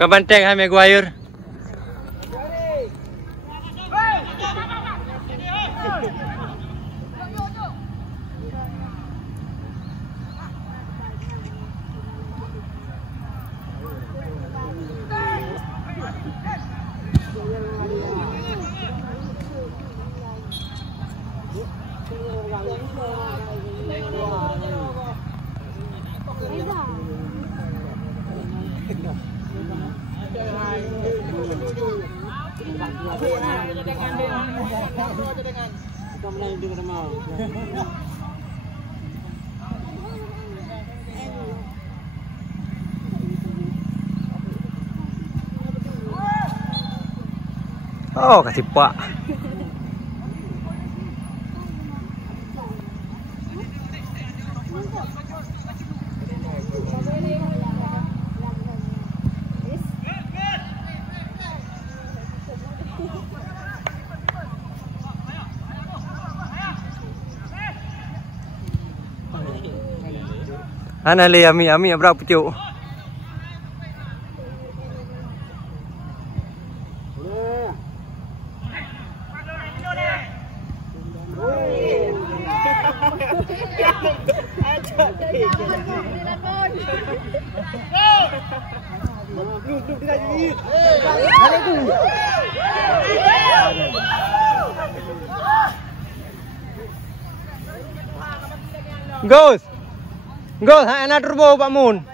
Kebanteng hai Maguire. Oh, kasih Pak. Ana le ami berapa cuk? Gos, hai anak turbo Pak Mun.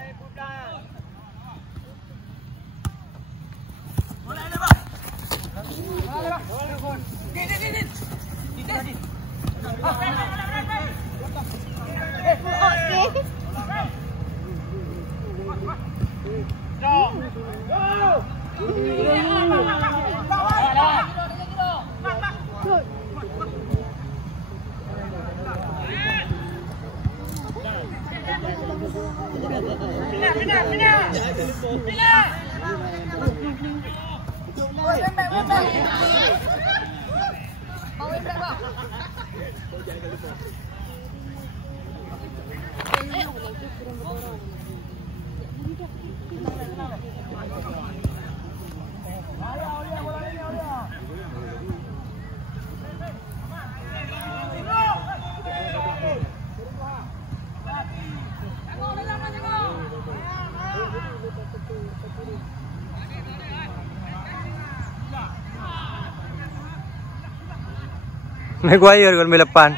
Maguire gol melepan.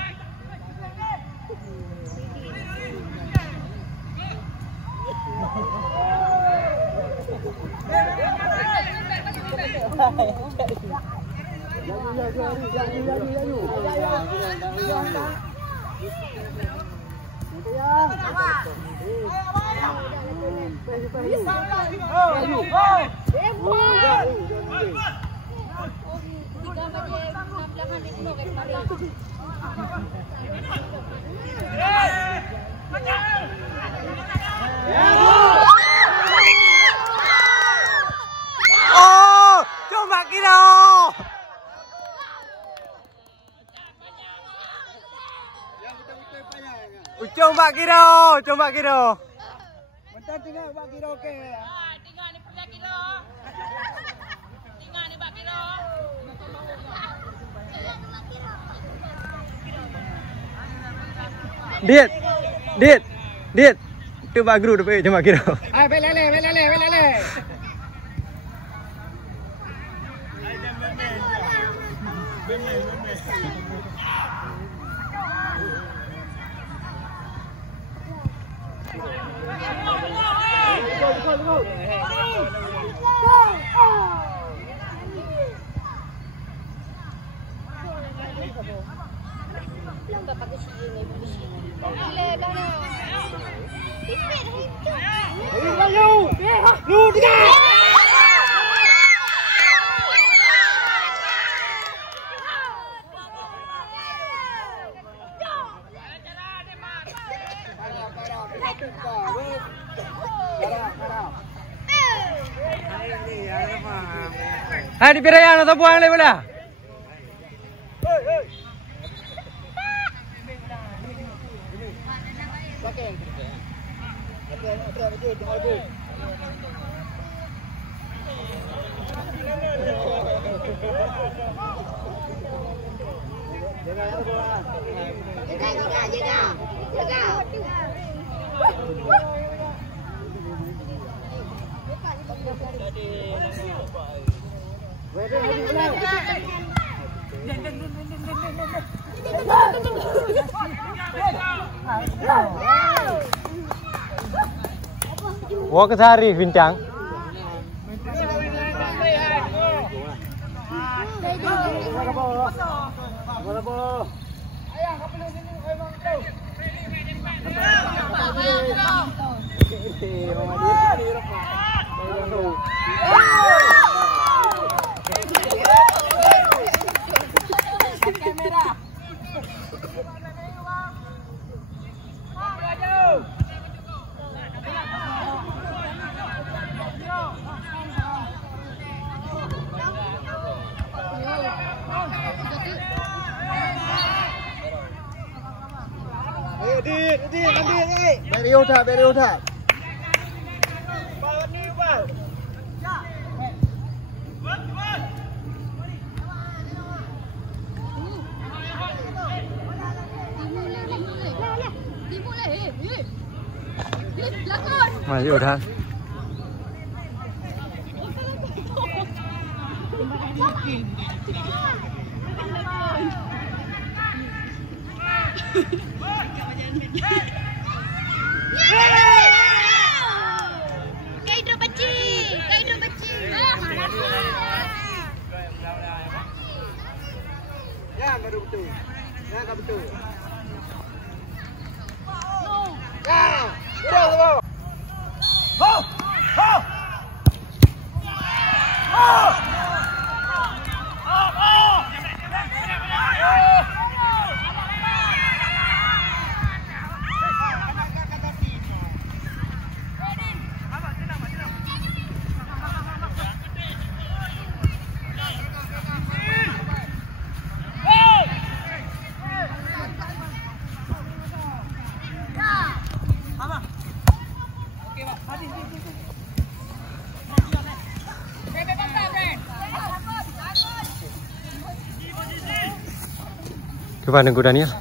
Oh, coba kira. Coba kira. Bentar tinggal Pak Kira oke. Tinggal ni Pak Kira. Tinggal ni Pak Kira. Dit. Tu bagru depan coba kira. Ai belele. Parah. Hai di pirayan atau buang le bola. Wah kesari bincang. Beri udah. Maju udah. Ya, baru betul. Ya, enggak betul. Gimana gue Daniel?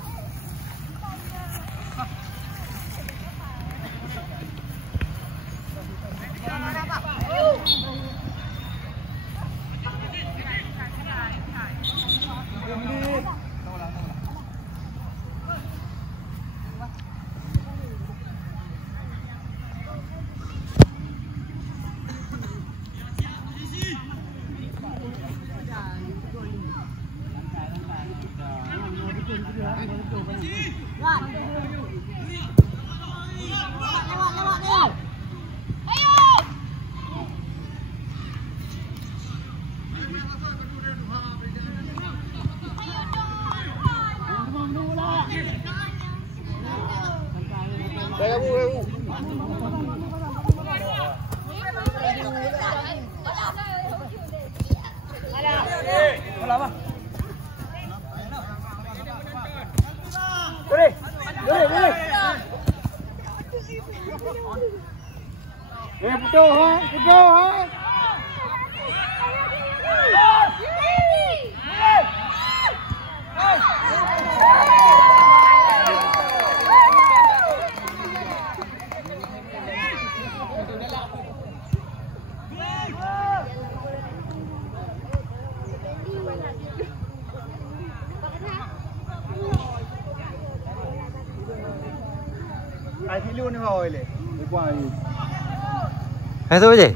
Ai thì luôn rồi này. Đi qua đi. Hay thôi gì?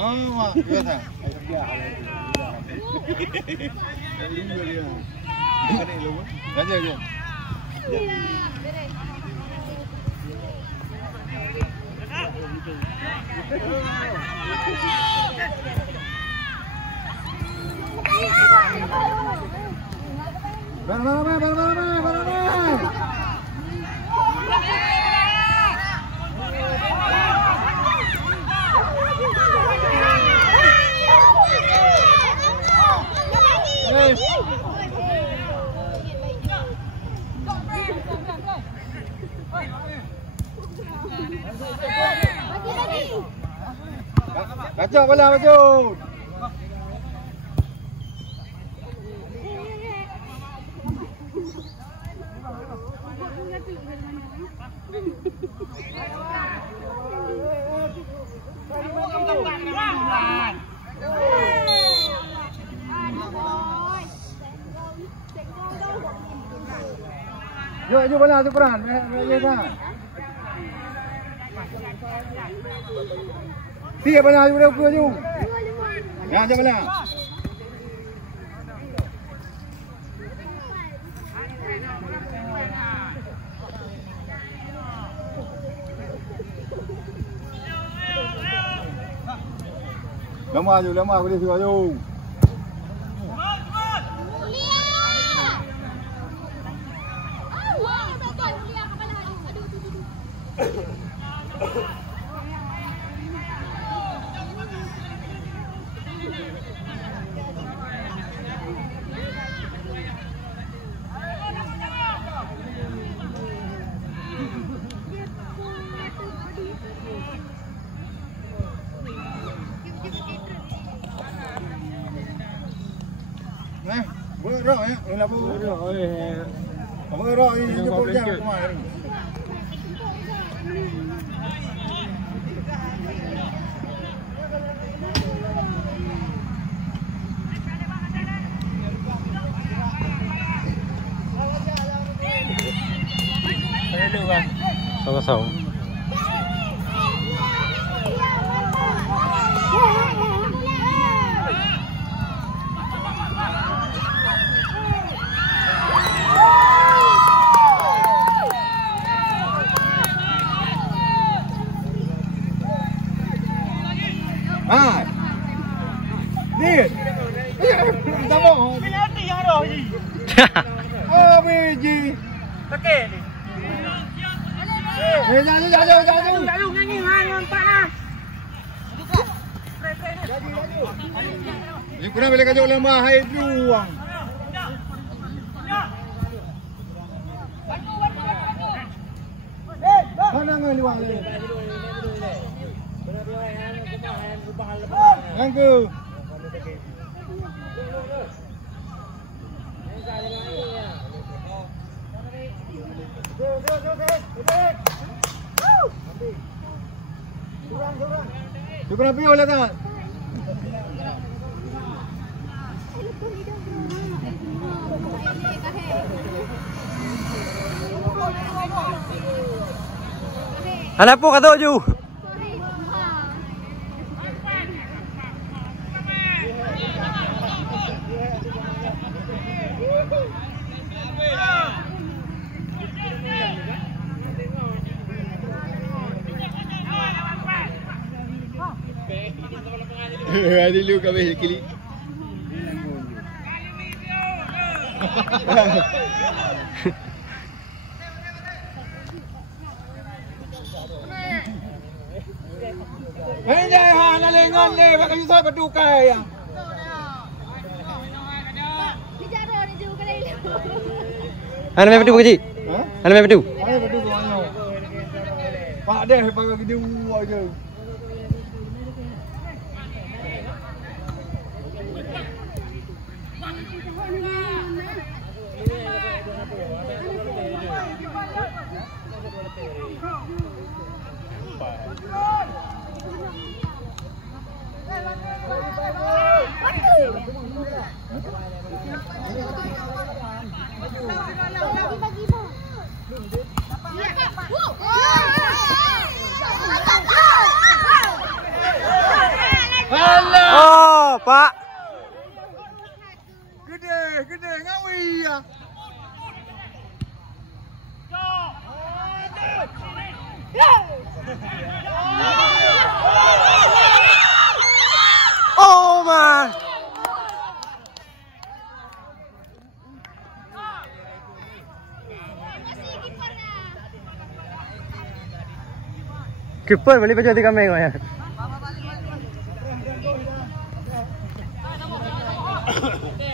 mak, biasa. Aja aja. Bacok bola, bacok. Yuk, bola tu peran, Tiga bola tu dah kuat jom. Ya, jangan bola. Lama boleh suka jom. Berok ya, kenapa berok? Berok ini jemput jam kemarin. Hello bang. Sama-sama. Ah, Din, tak mau. Penalti yang ada ni. Oh, biji. Okey ni. Jauh nyanyi hang nampak lah. Ni kurang boleh kajak lemah hai luang. Mana ngan luang ni? Angku. Kurang piau lah tak? Ada apa kata Ju? Ada lu kami kili. Hei jangan nak lengon le, pakai susah berdukai ya. Bicara ni juga dah. Ana mai pedu kecil. Ha? Ana mai pedu. Ai berdu mana? Pak deh pakai video aja. Pak. Gede ngawi ya. Oh man. Keeper balik baju tiga main ya.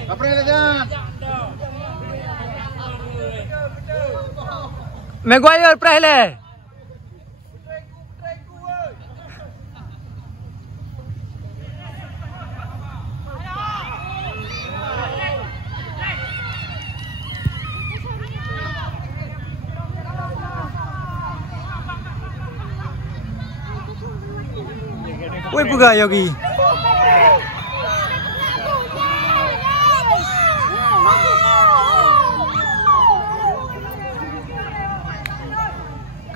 Apa ini dia? Maguire perahle. Woi buka Yogi.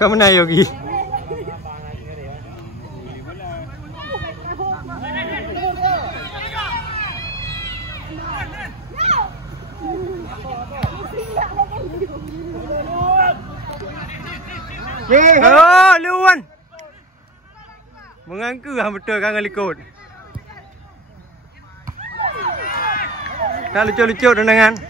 Kamu na Yogi. Oh, luan. Mengangku betul kan ngelikut. Dah lucu-lucu tendangan.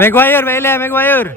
Maguire balik, Maguire.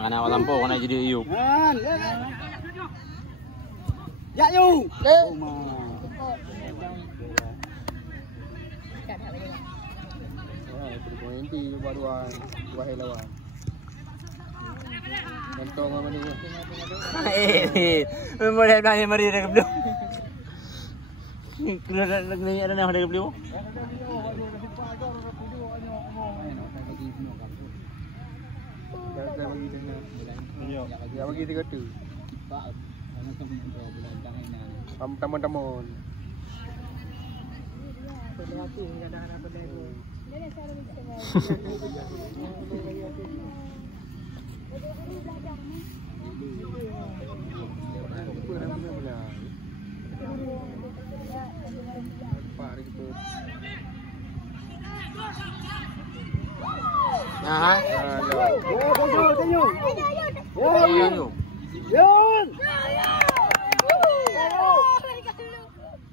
Nak lampu kena jadi iup. Kan. Ya yu. Oh ma. Nanti baruan wahai lawan. Gantong apa ni? Boleh nak mari dekat belum. Keluar ni ada nak dekat belum. Ya bagi 3 tu. Tamun-tamun.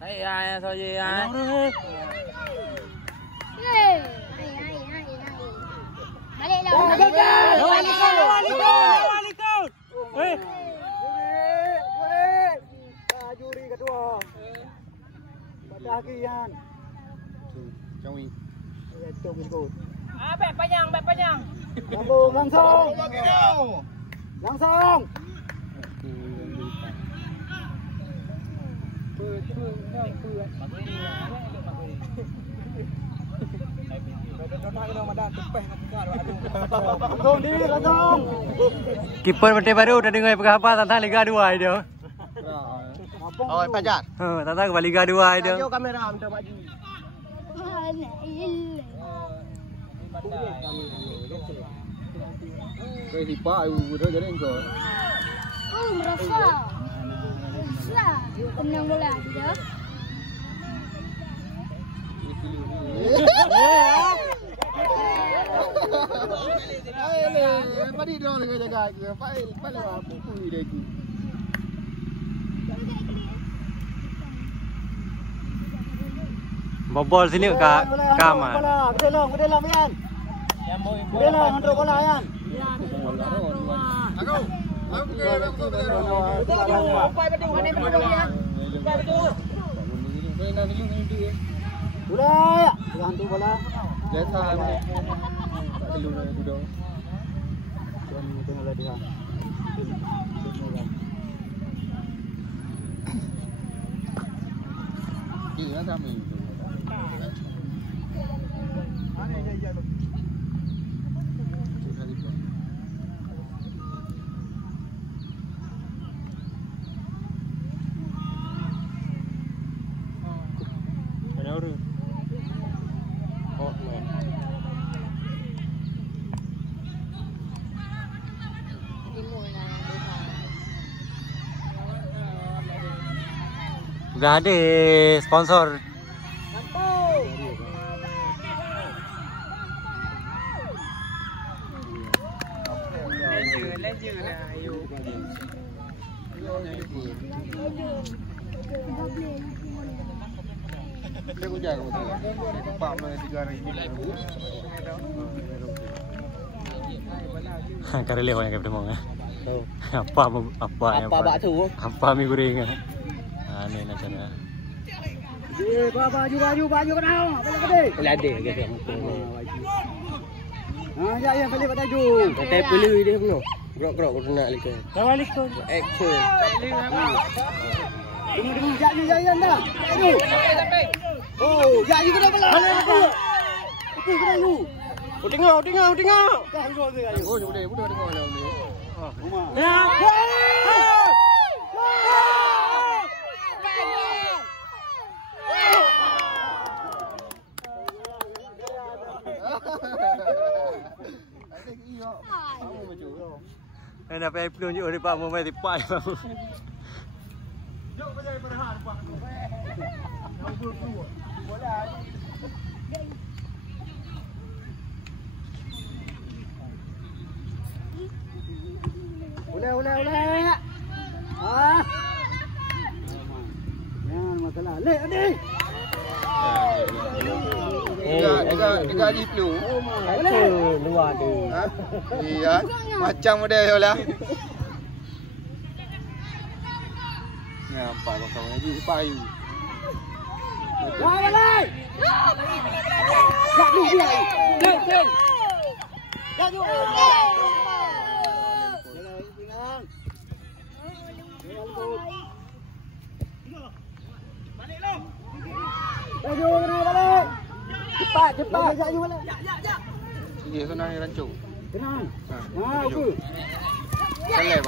Ay, thôi gì ai. Juri kedua. Batakian. Cawi. Ya, cawi ikut. Bek panjang. Sambung langsung. Langsung. Kiper Mete Baru udah dengar apa tentang Liga 2 dia. Oh, pajar. Tentang kembali Liga 2 dia. Jauh kamera minta maju. Kau tipa udah jadi engkau. Merasa. Tenang bola dia. Mari dong jaga aku. Pai apa pui dia aku. Bobol sini ke kamar. Bedelang Yan. Bedelang untuk bola Yan. Aku Udah, ganti bola. Jasa. Telu na duduk. Tengah lagi ha. Iya kami. Udah ada sponsor. Aku jago tu. Pak mana 3 hari. Karele ho yang kita mau kan. Apa apa mi goreng kan. Ni nak cara. Baju kena. Boleh ada gitu. Ya balik baju. Tapi perlu dia penuh. Gerak nak lagi. Balik tu. Action. Tunggu jadi anda. Aduh. Oh, jadi kena bola. Okey kena you. Tengok. Dah dulu. Oh, boleh tengok lah ni. Rumah. Nak pergi pelunjuk di Pak Mu mai tipai. Jom pergi perhan Pak. Bola. Boleh. Ah. Jangan masalah. Lek ni. Dekat di flu. Luar tu. Iya, macam model lah. Nampak kau lagi payu. Balik. Tak dia. Len. Ya tu. Baju kena balik. Cepat. Baju balik. Dia senang ni rancung. Tenang. Apa? Seleb.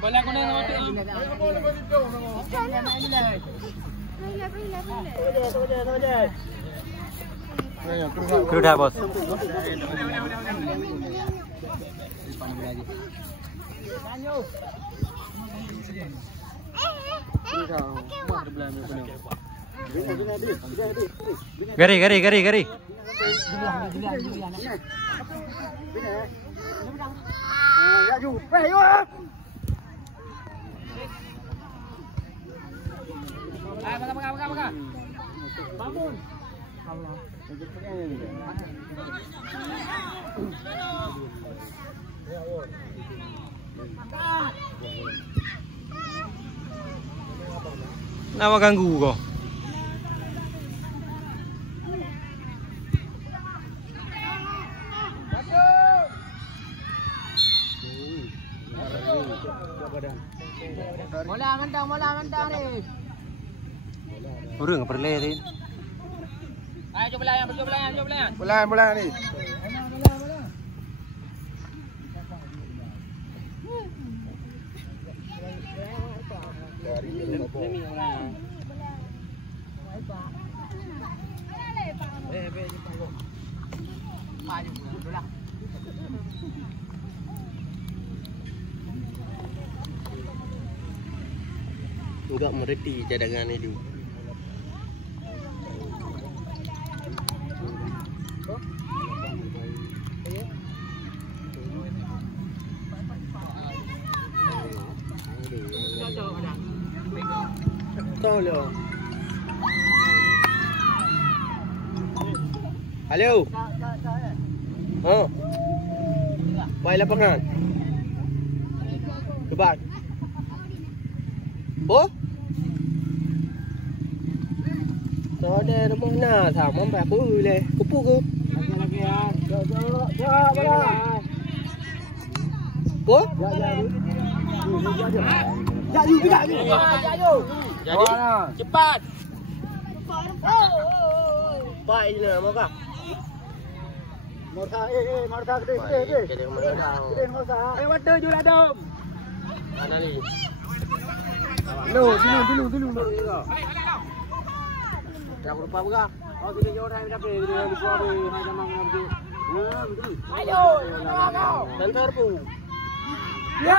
Bola aku nak mati. Sudah bos. Gari. Ya ju. Yo. Makan. Bangun. Nama ganggu kau. Mola mentang ni. Urang perle ni. Ayo coba layan. Bulan ni. Enggak mereti cadangan itu. Tahu lo. Halo. Oh. Baik lapangan. Kebat. Oh. Đó đây nó món nào thảo món bạc của người này của pu cơ. Ủa? Dạ gì cái đại gì? Jadi cepat. Baik ni mau kah? Morta gede. Waduh jual dom. Mana ni? Dulu. Jangan lupa buka. Oh, kita jauh dah dapat dia lupa hai jamang nanti. Ayo. Dantar pu. Ya.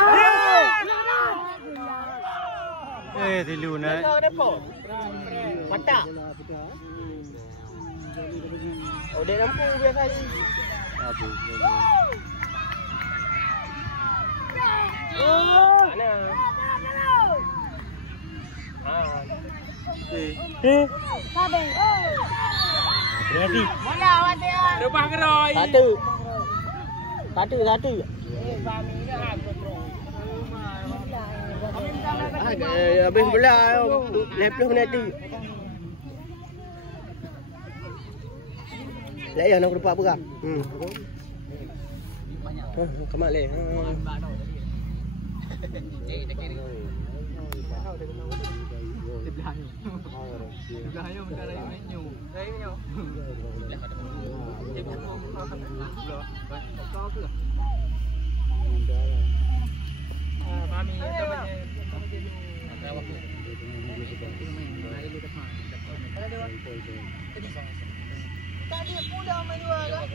Tilu na. Mata. Oh, dia lampu biasa ni. Aduh. Oh, mana? Berarti. Rumah keroy. Satu. Habis belah leploh nanti. Lah ya nak rupa apa kah? Kemak leh. Sebelahnya benda lain menu. Kau ke? Mami itu tadi pulang main dua kan?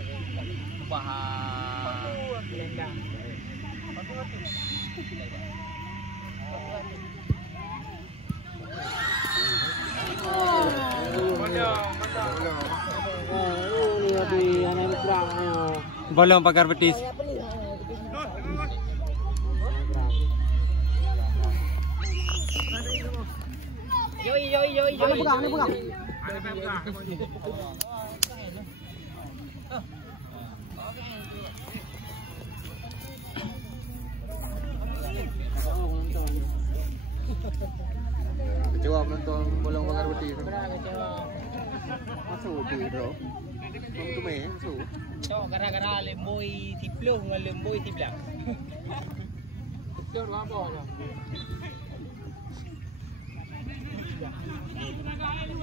Faham. Lendang. Bolong pagar betis. Ana pegang. Kecewa menonton bola bakar putih. Masuk di bro. Kamu main masuk. Cok gara-gara lemboi tiplung dengan lemboi tiblak. Betul apa aja.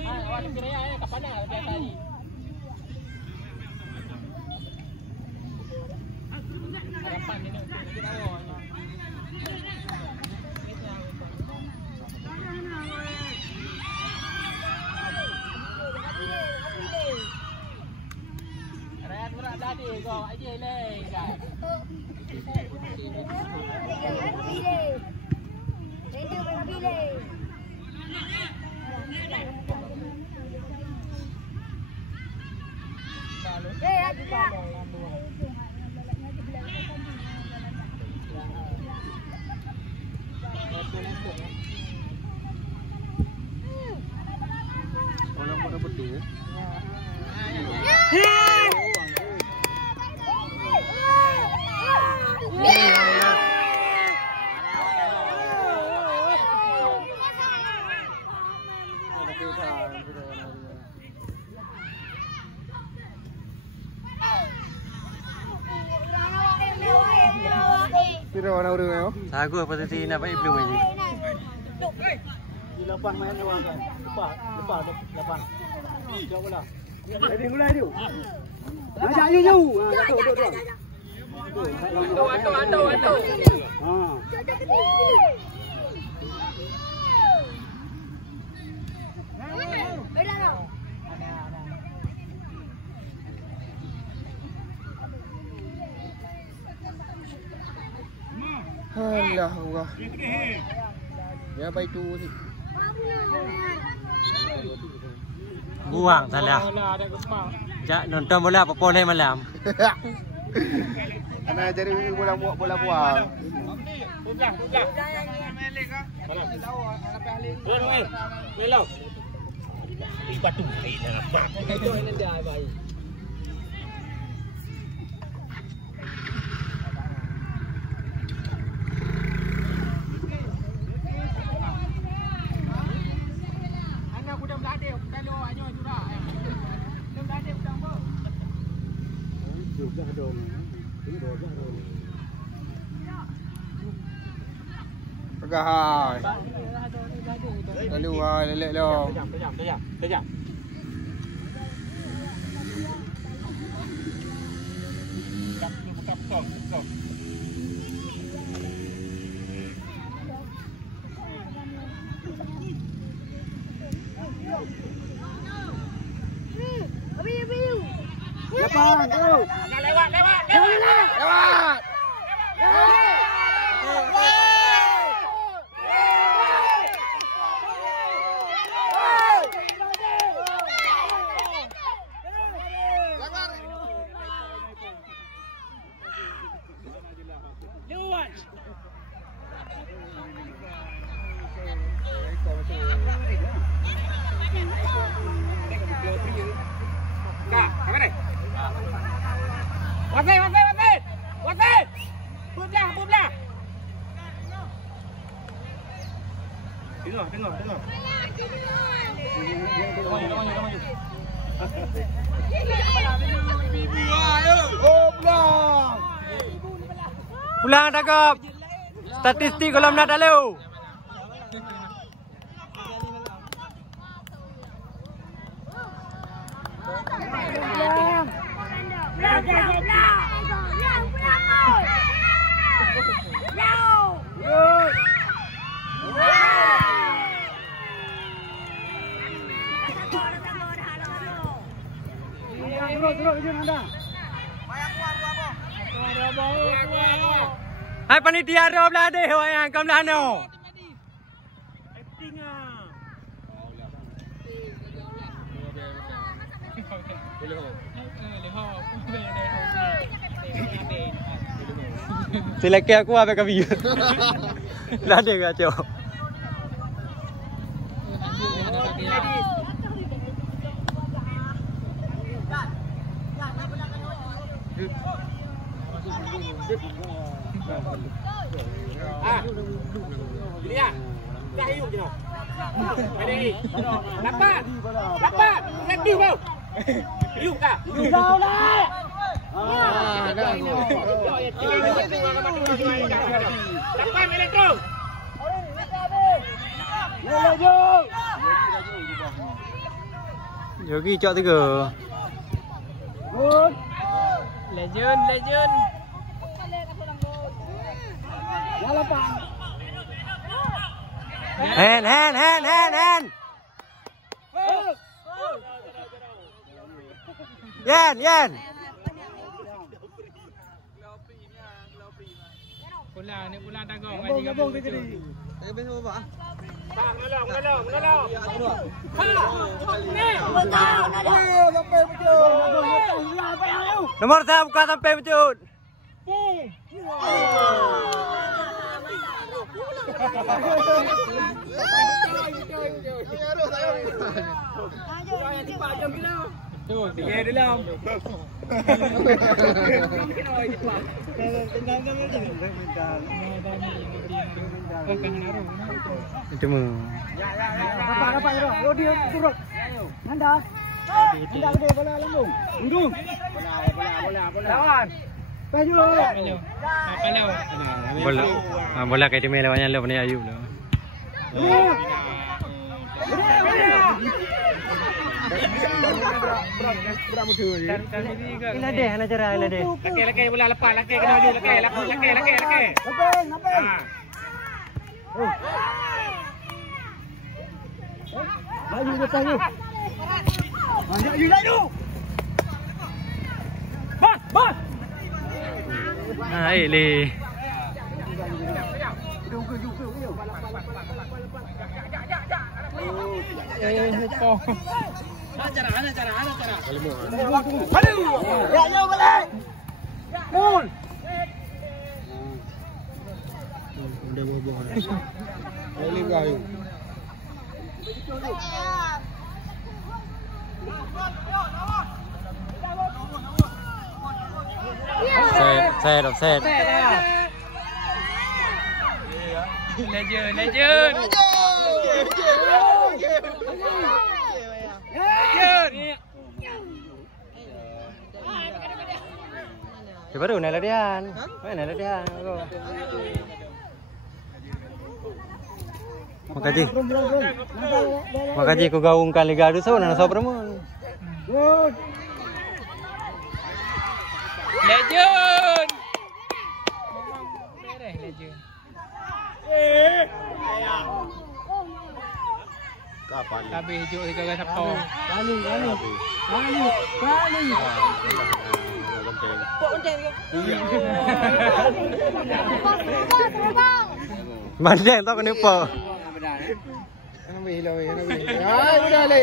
Awak kira ya kapan dah biasa ni. Harapan ini kita awak. Tadi kau aje le kan. Orang pada putih. Tidak warna biru ya? Lagu apa tadi nak pakai blue ini? Di 8 main luar kan. Lepas 8. Jauh bola. Jadi mulai dia. Ajak jauh. Duduk. Atu. Alah Allah. Ya baik tu sih. Buang salah. Jak nonton bola apa boleh malam. Ana cari bola buang. Budak. Melo. Batu. Itu ini dia baik. Pegah. Lalu lelek lo. Kejap. Lepas, go. Lewat. Wasai. Publah. Dengar. Pulang tangkap. Statistik kolam nak lalu. Hai panitia rob lah deh yang kamlano. Sila ke aku apa kami? Lah deh kacau. Ini ya. Dah yuk je. Ini. Dapat. Dapat. Ready bau. Yuk kah? Dah dah. Dapat mereka terus. Yogi chọn tới gờ. Legend, legend. Hen. Yen. Pula ni pula tanggung aja gabung tu jadi. Nomor 3 buka sampai pencut. Tu, tiga dalam. Itu mu. Dapat. Oh dia turun. Nanda. Nanda gede bola lambung. Undung. Bola. Lawan. Baju. Bola kayak di mana banyak lepas ni Ayub lah. Ila deh, nak cara ila deh. Laki bola lepas, laki kena maju, laki. Ngapain? Maju depan tu. Maju. Bas. Ah, ini. Ana cara. Ya balik. Mul. Udah buah-buahan. Boleh kau. Offset. Legend. Baru nak latihan. Mana latihan? Makasih kau gaungkan Liga 2 so nak sopramun. Good. Legend. Kapan? Habis hijau tiga siapa? Kali. Mandang tak kena apa. Udah le.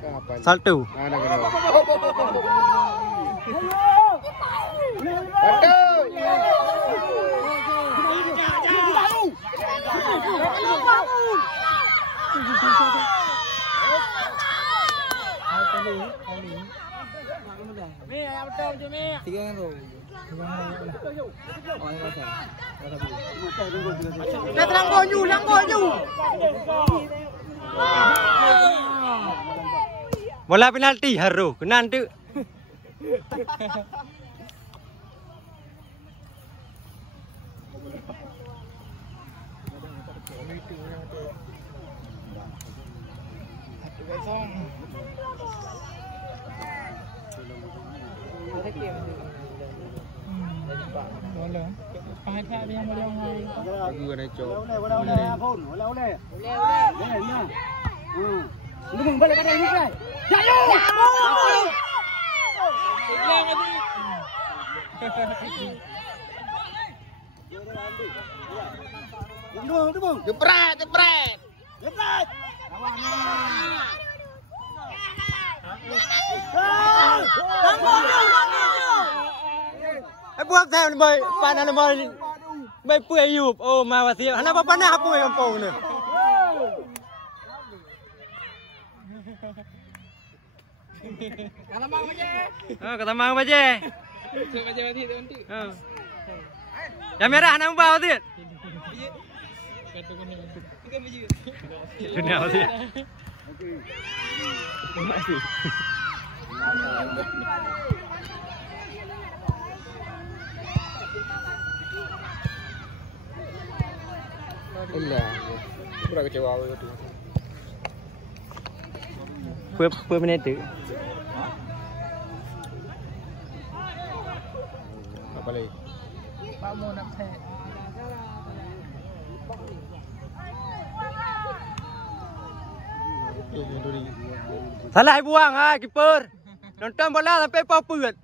Kapan? Salto. Mana kena? Bola penalti haru, kena tu. Aku nak cok. Lu balik kat ini kan? Jayu! Jepret. Buat saya ni boy, panas ni boy. Boy puai Ayub. Oh, mawasih. Hana apa panas apa yang kampung ni? Kata mang aja. Kata mang aja. Coba aja nanti nanti. Yang merah nang bawah tu. Kata kena. Tiga biji. Kena apa sih? Masih. Iya. Berapa kecewa itu? Per minit tu. Apa lagi? Pak mau nak saya. Salah buang keeper. Nonton bola sampai paput.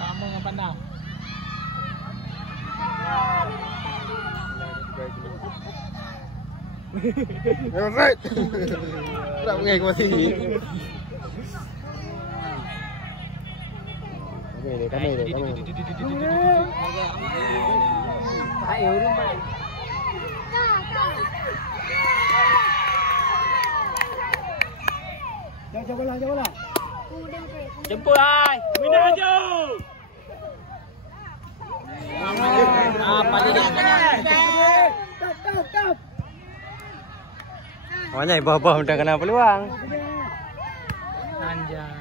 Kamu yang pandang. Right. Tak mengai ke masih. Kami. Ayo rumah. Jauh bola. Jemput ai. Mina je. Apa dia kena? Tap. Banyak bawah udah kena peluang. Anjay.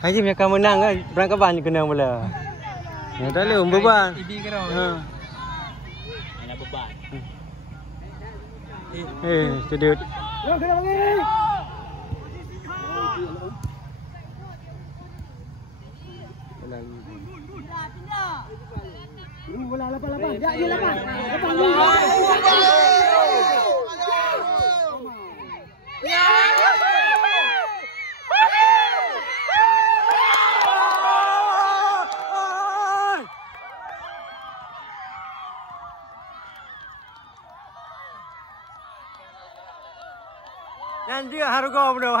Haji punya kamu menang kan berangkat banyak kena bola. Ya tak boleh beban. Ibi kena. Mana beban? Sedut. Kena lagi. Bola lapan. Ya, lapan. Yang dia harus go bro.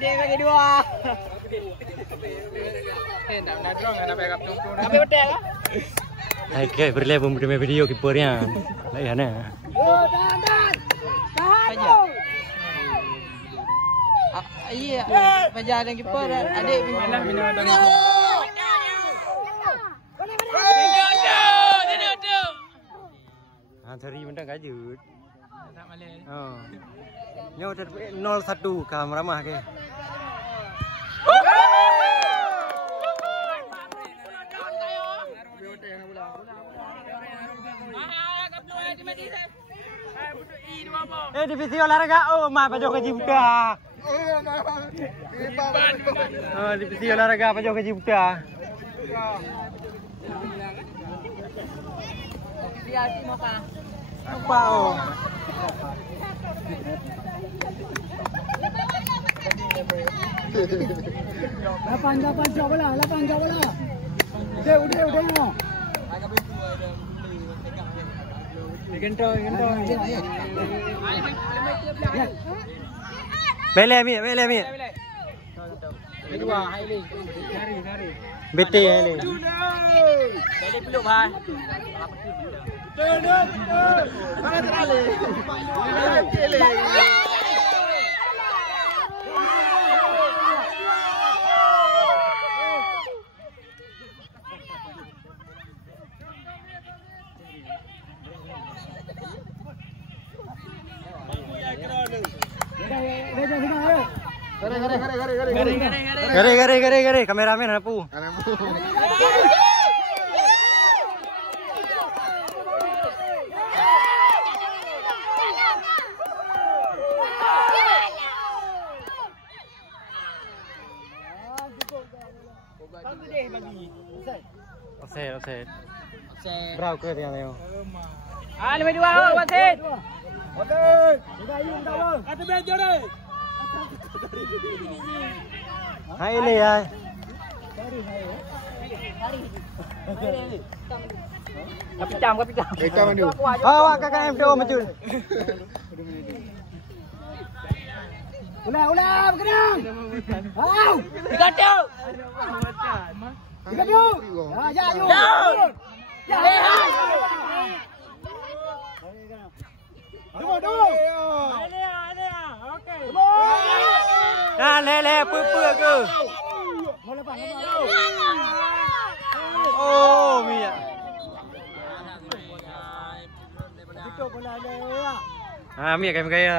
Dia bagi dua. Nak drone nak backup tu. Tapi betul ke? Hai berlebihan video kipernya. Lah ya nah. Iya, baca ada kiper adik minum tadi. Hari benda kajut. Tak malai. Nyawa 0-1 kam ramah ke. Divisi olahraga. Pajok Haji Buta. Divisi olahraga Pajok Haji Buta. Biasa moka. Apa Lapan jauh bola. Udah. Gentong. Bele mi. Kedua, Haili. Cari. Bete ni. Bele peluk bhai. Betul. Mana terale? Gare, kameramen Apu. Offset. Berapa ke dia Leo? Lebih 2 wasit. Kata bejo deh. Hai le ya. Kapicam. Awak kakak MPO macul. Ulah, berkenang. Au. Gaduh. Ya, yuk. Dulu. Okey. Nah, le apa ke? Oh, Mia. Ah, Mia kaya.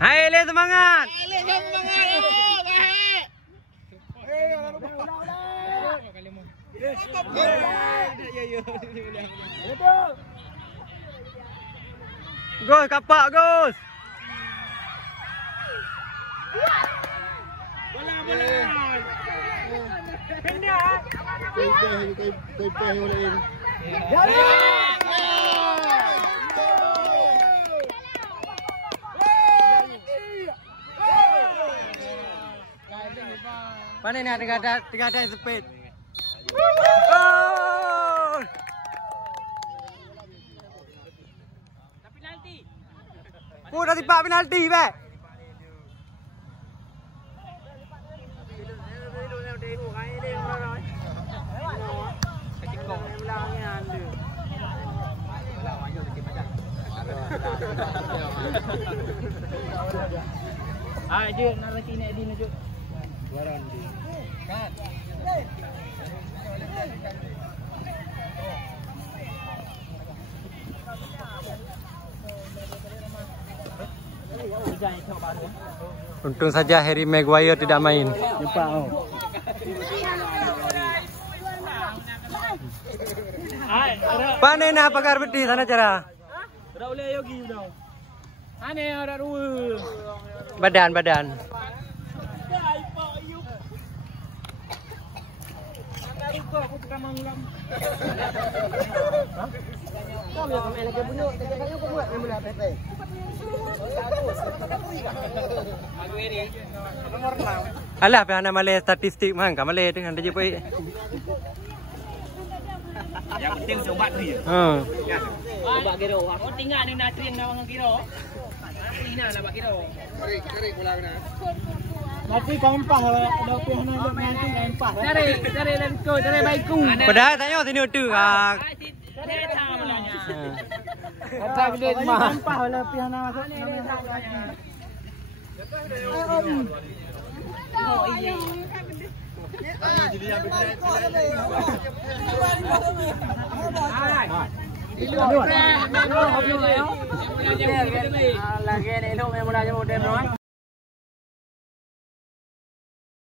Hai le semangat. Gus kapak Gus. Mana ni tiga ada speed. Gol. Penalti. Dah tipak penalti be. Dia narasi ni Edin aja. Waran di. Kan. Untung saja Harry Maguire tidak main. Panen apa pakar beti sana cara? Badan. Alah, pihana Malay statistik mang, Malay dengan dia pun. Yang penting coba dia. Coba kira. Oh tinggal ni nak triang nawang kira. Ina nak bak kira. Kari pula kena. Nanti kampah lah, ada pihana nanti kampah. Cari lenko, cari baiku. Padahal tanya sini utuh. Dia tahu belanya. Ada gede mah. Kampah lah pihana masuk. Oh iya. Jadi yang gede. Lagi ni, memang dah jemput dia,